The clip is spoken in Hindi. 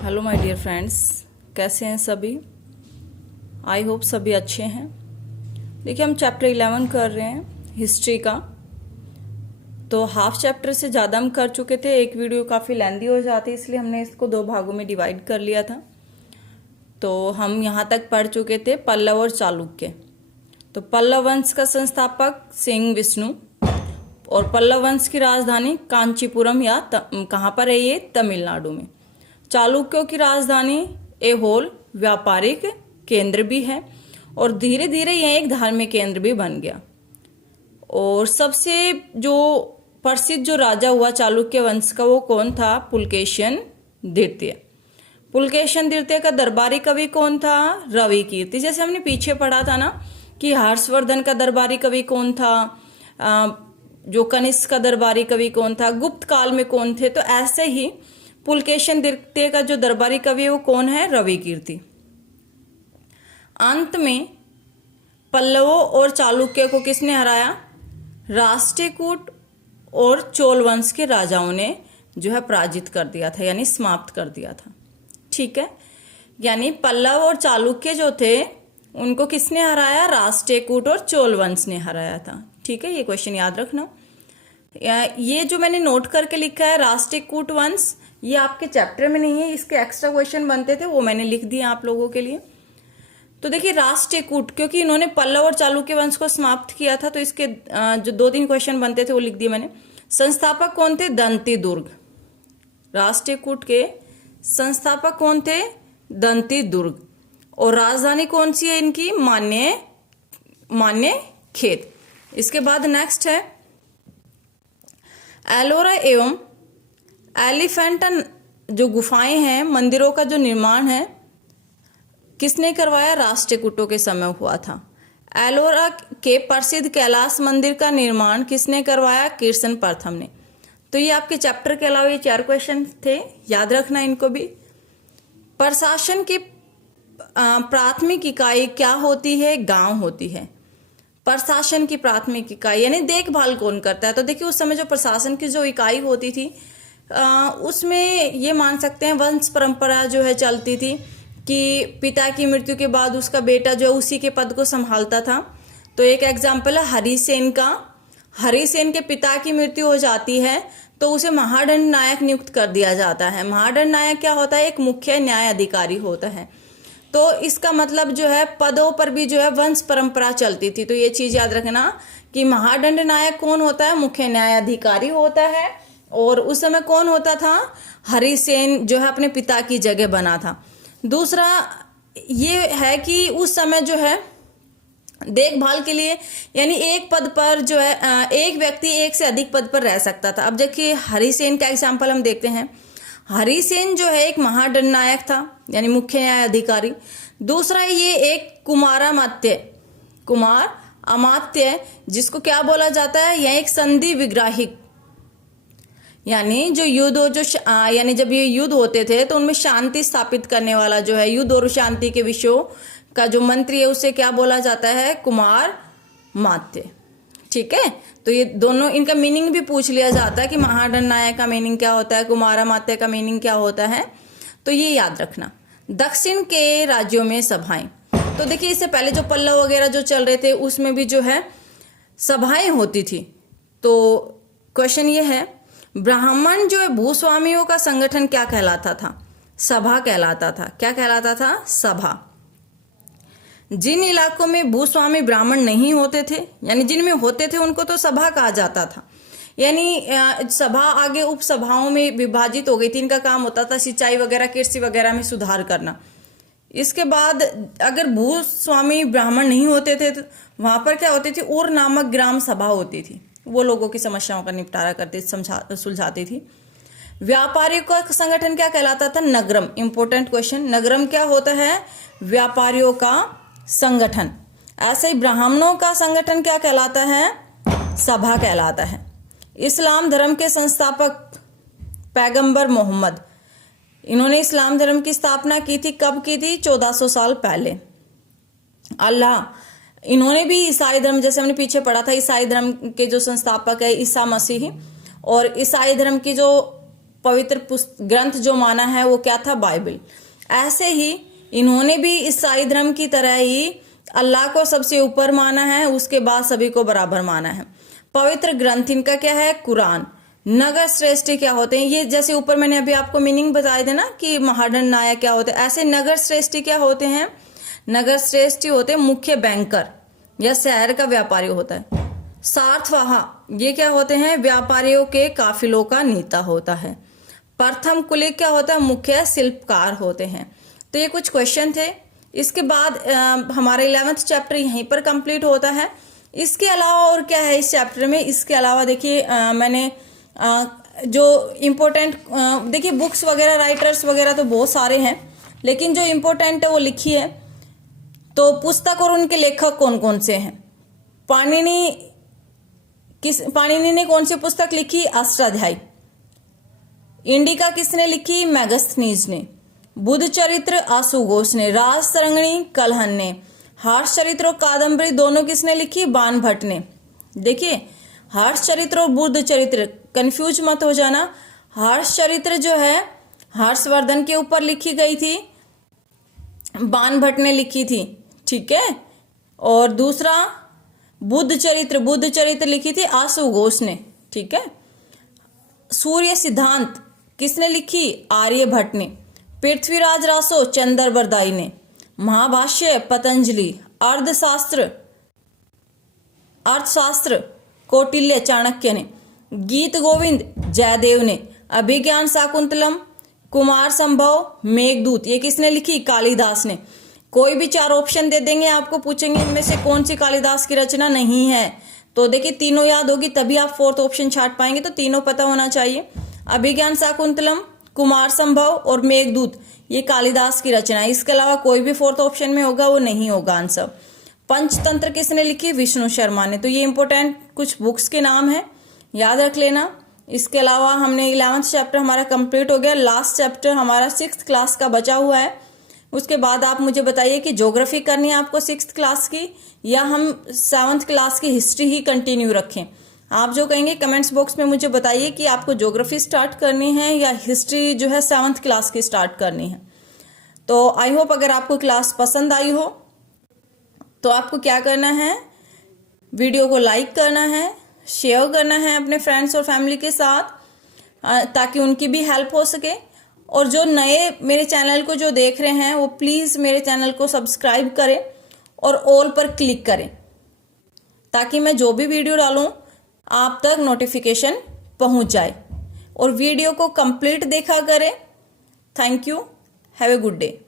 हेलो माय डियर फ्रेंड्स, कैसे हैं सभी। आई होप सभी अच्छे हैं। देखिए, हम चैप्टर 11 कर रहे हैं हिस्ट्री का। तो हाफ चैप्टर से ज़्यादा हम कर चुके थे। एक वीडियो काफ़ी लेंदी हो जाती, इसलिए हमने इसको 2 भागों में डिवाइड कर लिया था। तो हम यहाँ तक पढ़ चुके थे पल्लव और चालुक्य। तो पल्लव वंश का संस्थापक सिंह विष्णु, और पल्लव वंश की राजधानी कांचीपुरम या कहाँ पर है ये, तमिलनाडु में। चालुक्यों की राजधानी ऐहोल व्यापारिक केंद्र भी है, और धीरे धीरे यह एक धार्मिक केंद्र भी बन गया। और सबसे जो प्रसिद्ध जो राजा हुआ चालुक्य वंश का, वो कौन था? पुलकेशिन द्वितीय। पुलकेशिन द्वितीय का दरबारी कवि कौन था? रवि कीर्ति। जैसे हमने पीछे पढ़ा था ना कि हर्षवर्धन का दरबारी कवि कौन था, जो कनिष्क का दरबारी कवि कौन था, गुप्त काल में कौन थे। तो ऐसे ही पुलकेशिन द्वितीय का जो दरबारी कवि है वो कौन है? रवि कीर्ति। अंत में पल्लवों और चालुक्य को किसने हराया? राष्ट्रकूट और चोल वंश के राजाओं ने जो है पराजित कर दिया था, यानी समाप्त कर दिया था। ठीक है, यानी पल्लव और चालुक्य जो थे उनको किसने हराया? राष्ट्रकूट और चोल वंश ने हराया था। ठीक है, ये क्वेश्चन याद रखना। ये जो मैंने नोट करके लिखा है राष्ट्रकूट वंश, ये आपके चैप्टर में नहीं है, इसके एक्स्ट्रा क्वेश्चन बनते थे, वो मैंने लिख दिए आप लोगों के लिए। तो देखिए, राष्ट्रकूट, क्योंकि इन्होंने पल्लव और चालुक्य वंश को समाप्त किया था, तो इसके जो 2-3 क्वेश्चन बनते थे वो लिख दिए मैंने। संस्थापक कौन थे? दंती दुर्ग। राष्ट्रकूट के संस्थापक कौन थे? दंती दुर्ग। और राजधानी कौन सी है इनकी? मान्य खेत। इसके बाद नेक्स्ट है एलोरा एवं एलिफेंटन जो गुफाएं हैं, मंदिरों का जो निर्माण है, किसने करवाया? राष्ट्रकूटों के समय हुआ था। एलोरा के प्रसिद्ध कैलाश मंदिर का निर्माण किसने करवाया? कृष्ण प्रथम ने। तो ये आपके चैप्टर के अलावा ये 4 क्वेश्चन थे, याद रखना इनको भी। प्रशासन की प्राथमिक इकाई क्या होती है? गांव होती है। प्रशासन की प्राथमिक इकाई यानी देखभाल कौन करता है? तो देखिए, उस समय जो प्रशासन की जो इकाई होती थी उसमें ये मान सकते हैं वंश परंपरा जो है चलती थी कि पिता की मृत्यु के बाद उसका बेटा जो है उसी के पद को संभालता था। तो एक एग्जाम्पल है हरिसेन का। हरिसेन के पिता की मृत्यु हो जाती है तो उसे महादंड नायक नियुक्त कर दिया जाता है। महादंड नायक क्या होता है? एक मुख्य न्याय अधिकारी होता है। तो इसका मतलब जो है पदों पर भी जो है वंश परंपरा चलती थी। तो ये चीज याद रखना कि महादंड नायक कौन होता है? मुख्य न्यायाधिकारी होता है। और उस समय कौन होता था? हरिसेन जो है अपने पिता की जगह बना था। दूसरा ये है कि उस समय जो है देखभाल के लिए, यानी एक पद पर जो है एक व्यक्ति एक से अधिक पद पर रह सकता था। अब देखिए, हरिसेन का एग्जाम्पल हम देखते हैं। हरिसेन जो है एक महादंड नायक था, यानी मुख्य न्यायाधिकारी। दूसरा ये एक कुमार अमात्य, जिसको क्या बोला जाता है? यह एक संधि विग्राहिक, यानी जो युद्ध हो यानी जब ये युद्ध होते थे तो उनमें शांति स्थापित करने वाला जो है, युद्ध और शांति के विषयों का जो मंत्री है उसे क्या बोला जाता है? कुमार मात्य। ठीक है, तो ये दोनों, इनका मीनिंग भी पूछ लिया जाता है कि महादंड नायक का मीनिंग क्या होता है, कुमारामात्य का मीनिंग क्या होता है। तो ये याद रखना। दक्षिण के राज्यों में सभाएं, तो देखिए इससे पहले जो पल्लव वगैरह जो चल रहे थे उसमें भी जो है सभाएं होती थी। तो क्वेश्चन ये है, ब्राह्मण जो है भूस्वामियों का संगठन क्या कहलाता था? सभा कहलाता था। क्या कहलाता था? सभा। जिन इलाकों में भूस्वामी ब्राह्मण नहीं होते थे, यानी जिनमें होते थे उनको तो सभा कहा जाता था। यानी सभा आगे उपसभाओं में विभाजित हो गई थी। इनका काम होता था सिंचाई वगैरह, कृषि वगैरह में सुधार करना। इसके बाद अगर भूस्वामी ब्राह्मण नहीं होते थे तो वहां पर क्या होती थी? उर नामक ग्राम सभा होती थी, वो लोगों की समस्याओं का निपटारा करती, सुलझाती थी। व्यापारियों का संगठन क्या कहलाता था? नगरम। इंपॉर्टेंट क्वेश्चन, नगरम क्या होता है? व्यापारियों का संगठन। ऐसे ही ब्राह्मणों का संगठन क्या कहलाता है? सभा कहलाता है। इस्लाम धर्म के संस्थापक पैगंबर मोहम्मद, इन्होंने इस्लाम धर्म की स्थापना की थी। कब की थी? 1400 साल पहले। अल्लाह, इन्होंने भी ईसाई धर्म, जैसे हमने पीछे पढ़ा था, ईसाई धर्म के जो संस्थापक है ईसा मसीह, और ईसाई धर्म की जो पवित्र ग्रंथ जो माना है वो क्या था, बाइबल। ऐसे ही इन्होंने भी ईसाई धर्म की तरह ही अल्लाह को सबसे ऊपर माना है, उसके बाद सभी को बराबर माना है। पवित्र ग्रंथ इनका क्या है, कुरान। नगर श्रेष्ठी क्या होते हैं, ये जैसे ऊपर मैंने अभी आपको मीनिंग बताए थे ना कि महाजन नायक क्या होते हैं, ऐसे नगर श्रेष्ठी क्या होते हैं, नगर श्रेष्ठी होते हैं मुख्य बैंकर या शहर का व्यापारी होता है। सार्थवाहा ये क्या होते हैं, व्यापारियों के काफिलों का नेता होता है। प्रथम कुलिक क्या होता है, मुख्य शिल्पकार होते हैं। तो ये कुछ क्वेश्चन थे। इसके बाद हमारा 11th चैप्टर यहीं पर कंप्लीट होता है। इसके अलावा और क्या है इस चैप्टर में, इसके अलावा देखिए मैंने जो इम्पोर्टेंट देखिए बुक्स वगैरह, राइटर्स वगैरह तो बहुत सारे हैं, लेकिन जो इम्पोर्टेंट है वो लिखी है। तो पुस्तक और उनके लेखक कौन कौन से हैं। पाणिनि ने कौन सी पुस्तक लिखी, अष्टाध्यायी। इंडिका किसने लिखी, मैगस्थनीज ने। बुद्ध चरित्र आशुघोष ने। राज तरंगिणी कलहन ने। हर्ष चरित्र और कादम्बरी दोनों किसने लिखी, बाण भट्ट ने। देखिए हर्ष चरित्र और बुद्ध चरित्र कंफ्यूज मत हो जाना। हर्ष चरित्र जो है हर्षवर्धन के ऊपर लिखी गई थी, बाण भट्ट ने लिखी थी, ठीक है। और दूसरा बुद्ध चरित्र लिखी थी आशुघोष ने, ठीक है। सूर्य सिद्धांत किसने लिखी, आर्यभट्ट ने। पृथ्वीराज रासो चंद्र बरदाई ने। महाभाष्य पतंजलि। अर्थशास्त्र कौटिल्य चाणक्य ने। गीत गोविंद जयदेव ने। अभिज्ञान शाकुंतलम कुमार संभव मेघदूत ये किसने लिखी, कालिदास ने। कोई भी 4 ऑप्शन दे देंगे, आपको पूछेंगे इनमें से कौन सी कालिदास की रचना नहीं है, तो देखिए तीनों याद होगी तभी आप 4th ऑप्शन छाट पाएंगे, तो तीनों पता होना चाहिए। अभिज्ञान शाकुंतलम, कुमार संभव और मेघदूत ये कालिदास की रचना है। इसके अलावा कोई भी 4th ऑप्शन में होगा वो नहीं होगा आंसर। पंचतंत्र किसने लिखी, विष्णु शर्मा ने। तो ये इंपॉर्टेंट कुछ बुक्स के नाम है, याद रख लेना। इसके अलावा हमने 11th चैप्टर हमारा कंप्लीट हो गया। लास्ट चैप्टर हमारा 6th क्लास का बचा हुआ है। उसके बाद आप मुझे बताइए कि ज्योग्राफी करनी है आपको 6th क्लास की या हम 7th क्लास की हिस्ट्री ही कंटिन्यू रखें। आप जो कहेंगे कमेंट्स बॉक्स में मुझे बताइए कि आपको ज्योग्राफी स्टार्ट करनी है या हिस्ट्री जो है 7th क्लास की स्टार्ट करनी है। तो आई होप अगर आपको क्लास पसंद आई हो तो आपको क्या करना है, वीडियो को लाइक करना है, शेयर करना है अपने फ्रेंड्स और फैमिली के साथ ताकि उनकी भी हेल्प हो सके। और जो नए मेरे चैनल को जो देख रहे हैं वो प्लीज़ मेरे चैनल को सब्सक्राइब करें और ऑल पर क्लिक करें ताकि मैं जो भी वीडियो डालूं आप तक नोटिफिकेशन पहुंच जाए। और वीडियो को कंप्लीट देखा करें। Thank you, have a good day.